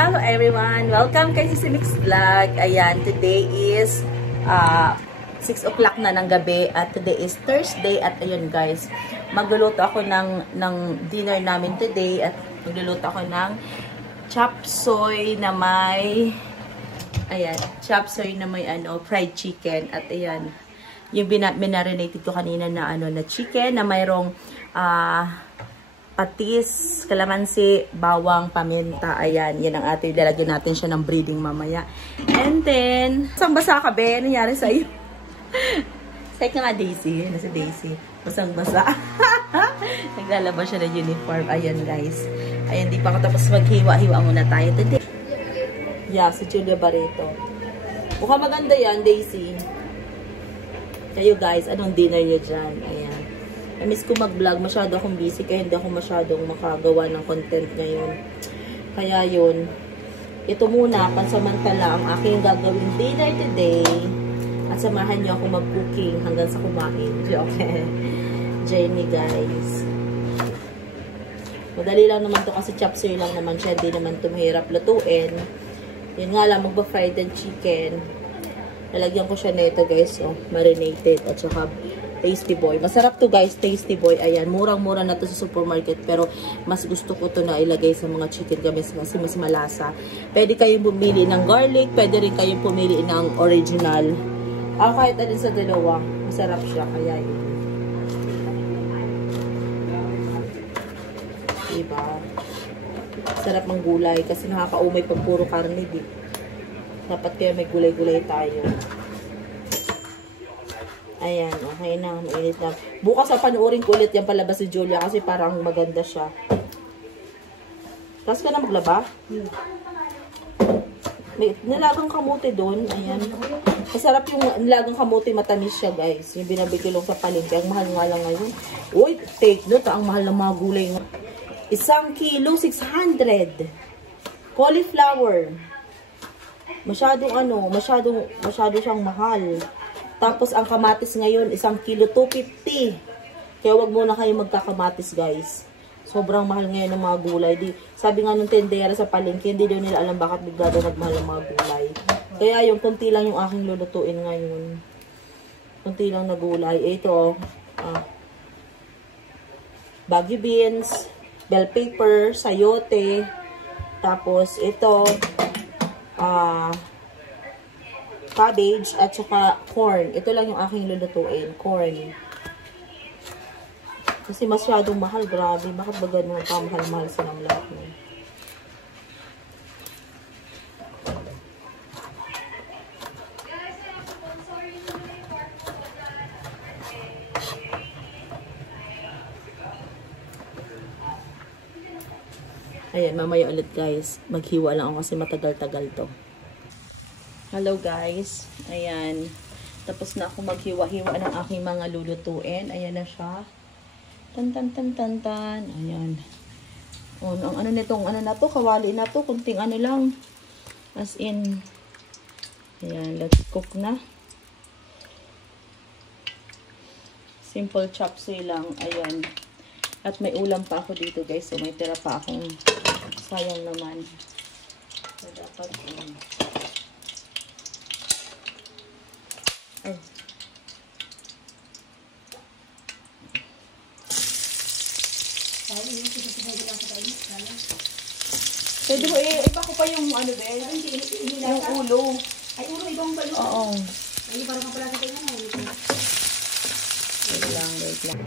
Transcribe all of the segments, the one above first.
Hello everyone! Welcome kay Sisi Mix Vlog. Ayan, today is 6 o'clock na ng gabi at today is Thursday at ayun guys, magluluto ako ng dinner namin today at magluluto ako ng chop suey na may fried chicken at ayan, yung binarinated ko kanina na na chicken na mayroong patis, kalamansi, bawang, paminta. Ayan, yan ang ating lalagyan natin siya ng breading mamaya. And then, basang-basa ka, be? Nangyari sa'yo? Say ka nga, Daisy. Nasa Daisy. Basang-basa. Naglalabas siya ng uniform. Ayan, guys. Ayan, di pa ako tapos maghiwa-hiwa muna tayo today. Yeah, si Julia Barreto. Mukhang maganda yan, Daisy. Kayo, guys, anong dinner niyo dyan? Ayan. Miss ko mag-vlog, masyado akong busy kaya hindi ako masyadong makagawa ng content ngayon. Kaya yun, ito muna, pansamantala ang aking gagawin dinner today. At samahan niyo ako mag-cooking hanggang sa kumain. Okay. Jenny guys. Madali lang naman to kasi chop suey lang naman siya. Hindi naman ito mahirap lutuin. Yun nga lang, magpa-fried and chicken. Lalagyan ko siya nito guys. Oh, marinated at saka Tasty Boy. Masarap to guys, Tasty Boy. Ayan, murang-mura na to sa supermarket. Pero mas gusto ko to na ilagay sa mga chicken gamis kasi mas malasa. Pwede kayong pumili ng garlic. Pwede rin kayong pumili ng original. Kahit alin sa dalawa. Masarap siya. Kaya yun. Diba? Sarap ng gulay. Kasi nakakaumay pag puro karne. Dapat kaya may gulay-gulay tayo. Ayan, okay na. Mainit na. Bukas sa panuorin ko ulit yung palabas si Julia kasi parang maganda siya. Tapos ka na maglaba? May nilagang kamote doon. Ayan. Masarap yung nilagang kamote, matamis siya guys. Yung binabigay lang sa palengke. Ang mahal nga lang ngayon. Uy, take note. Ang mahal ng mga gulay nga. 1 kilo, 600. Cauliflower. Masyado siyang mahal. Tapos, ang kamatis ngayon, 1 kilo, 250. Kaya wag muna kayo magkakamatis, guys. Sobrang mahal ngayon ng mga gulay. Sabi nga ng tendera sa palengke, hindi daw nila alam bakit bigla daw nagmahal ng mga gulay. Kaya yung kunti lang yung aking lulutuin ngayon. Kunti lang na gulay. Ito, baggy beans, bell pepper, sayote. Tapos, ito, cabbage at saka corn. Ito lang yung aking lulutuin. Corn. Kasi masyadong mahal. Grabe. Bakit ba ganun pamahal-mahal silang lahat mo? Ayan, mamaya ulit guys. Maghiwa lang ako kasi matagal-tagal to. Hello guys, ayan, tapos na ako maghiwa-hiwa ng aking mga lulutuin. Ayan na siya, tan-tan-tan-tan-tan, ayan. Ang ano nitong, na to, kawali na to, kunting lang, as in, ayan, let's cook na. Simple chop suey lang, ayan. At may ulam pa ako dito guys, so may tira pa akong, sayang naman. So dapat, ay. Pwede mo iba ko pa yung ba? Yung ulo. Ay, ulo, ibang balo. Oo. Ay, parang kapala sa tayo na. Wait lang.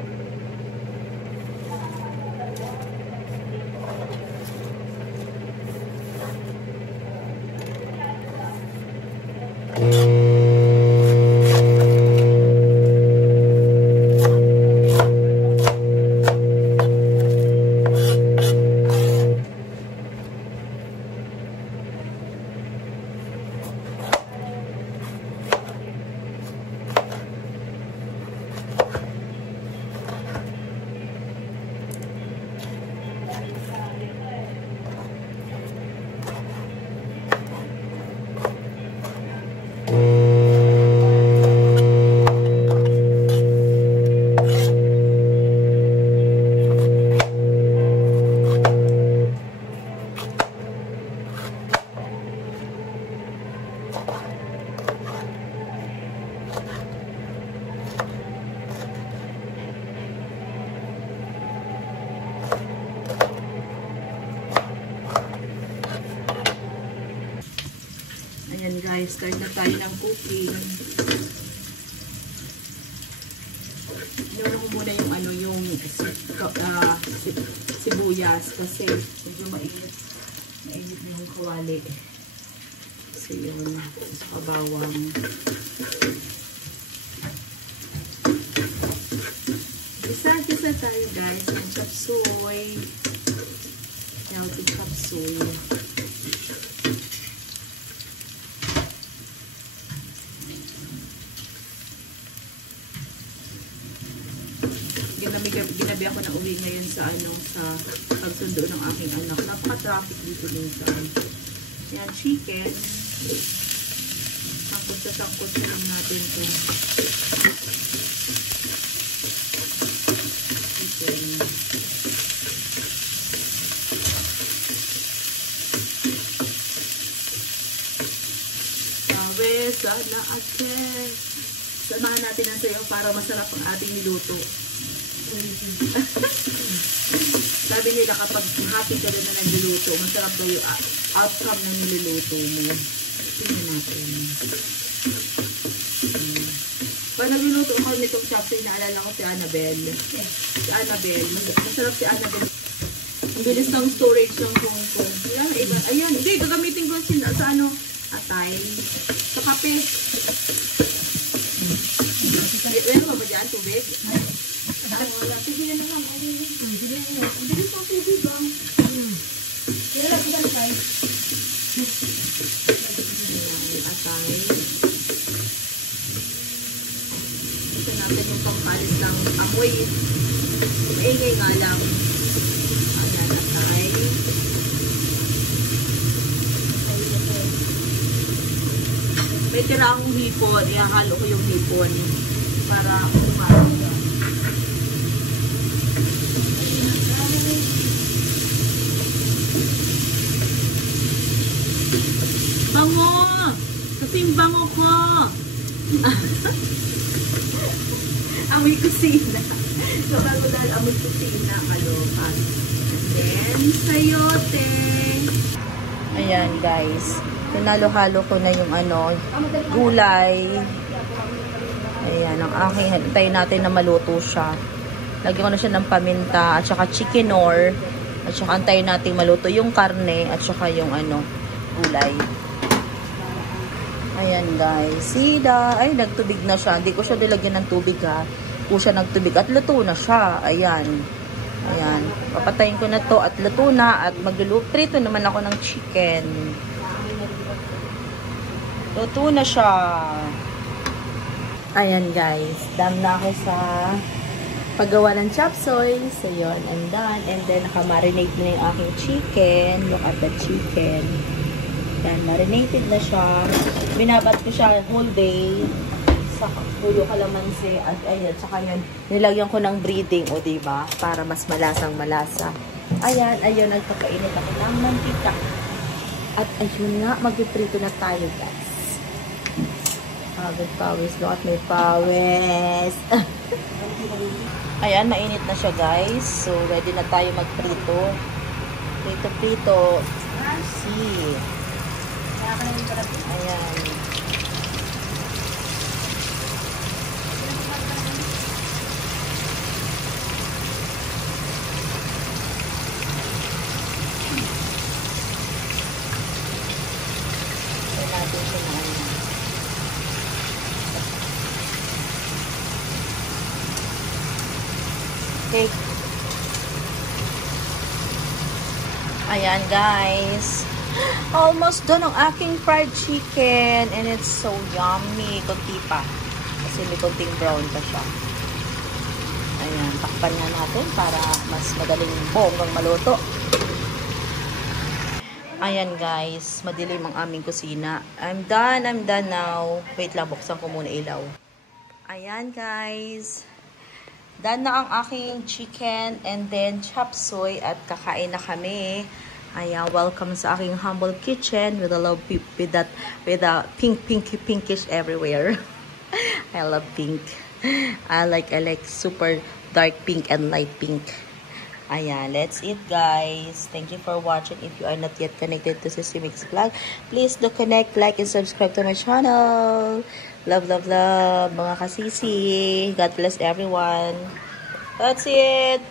Ayan guys, start na tayo ng cooking. Inuuna ko muna yung ano, yung sibuyas kasi medyo mainit. Mainit na yung kawali. So yun, sa bawang. Isa-isa tayo guys, ang chop suey. Healthy chop suey. Ginabi ako na uwi ngayon sa ano, sa pagsundo ng aking anak. Napaka-traffic dito minsan. Yan, chicken. Sangkot na lang natin ito. Chicken. Sabi, sana ate. Samahan natin ang sayo para masarap ang ating niluto. Sabi nila kapag happy ka na nagluluto, masarap daw yung outcome ng niluluto mo. Tingnan natin. Pag nagluluto ako nitong chapter, naalala ko si Annabelle. Si Annabelle. Masarap si Annabelle. Ang bilis ng storage ng Hong Kong. Ayan. Hindi, gagamitin ko sa ano, atay. Sa kape. Ano ba dyan? Tubig? Wala. Sige na naman. Sige na naman. Ang bilis ng tubig ba? Kaya lang, ilan try? Atay. Ito natin yung pangkalis ng amoy. Maingay nga lang. Ayan, atay. May tira akong hipon. Ihahalo ko yung hipon para umarap siya. Bango! Kasing bango ko! Amoy kusina. So, bago dahil amoy kusina, kalokan. And then, sayote. Ayan, guys. Pinalo-halo ko na yung ano, gulay. Ayan, ang aking hintay natin na maluto siya. Lagyan ko na siya ng paminta at saka chicken-or. At saka antayin natin maluto yung karne at saka yung ano, gulay. Ayan guys. Sida. Ay, nagtubig na siya. Hindi ko siya nilagyan ng tubig ha. Po siya nagtubig at luto na siya. Ayan. Ayan. Papatayin ko na to at luto na at magluluto naman ako ng chicken. Luto na siya. Ayan guys. Done na ako sa paggawa ng chop suey. So yun. I'm done. And then nakamarinate na yung aking chicken. Look at the chicken. Yan, marinated na siya. Binabat ko siya whole day sa puyo kalamansi at ayan, tsaka yun, nilagyan ko ng breading, o diba? Para mas malasang malasa. Ayan, ayun, nagpapainit ako ng mantika. At ayun nga, magpiprito na tayo, guys. Good pawis. Look at my pawis. Ayan, mainit na siya, guys. So, ready na tayo magprito. Prito-prito. See. Ayan. Ayan natin siya na ano. Okay. Ayan guys. Almost done ang aking fried chicken. And it's so yummy. Kunti pa. Kasi may kunting brown pa siya. Ayan. Takpan nga natin para mas madaling bonggang maluto. Ayan guys. Madilim ang aming kusina. I'm done now. Wait lang. Buksan ko muna ilaw. Ayan guys. Done na ang aking chicken and then chop suey at kakain na kami. Ayan, welcome sa aking humble kitchen with a love with a pinkish everywhere. I love pink. I like super dark pink and light pink. Ayan, let's eat guys. Thank you for watching. If you are not yet connected to Sissy Mix Vlog, please do connect, like, and subscribe to my channel. Love, love, love, mga kasisi. God bless everyone. That's it.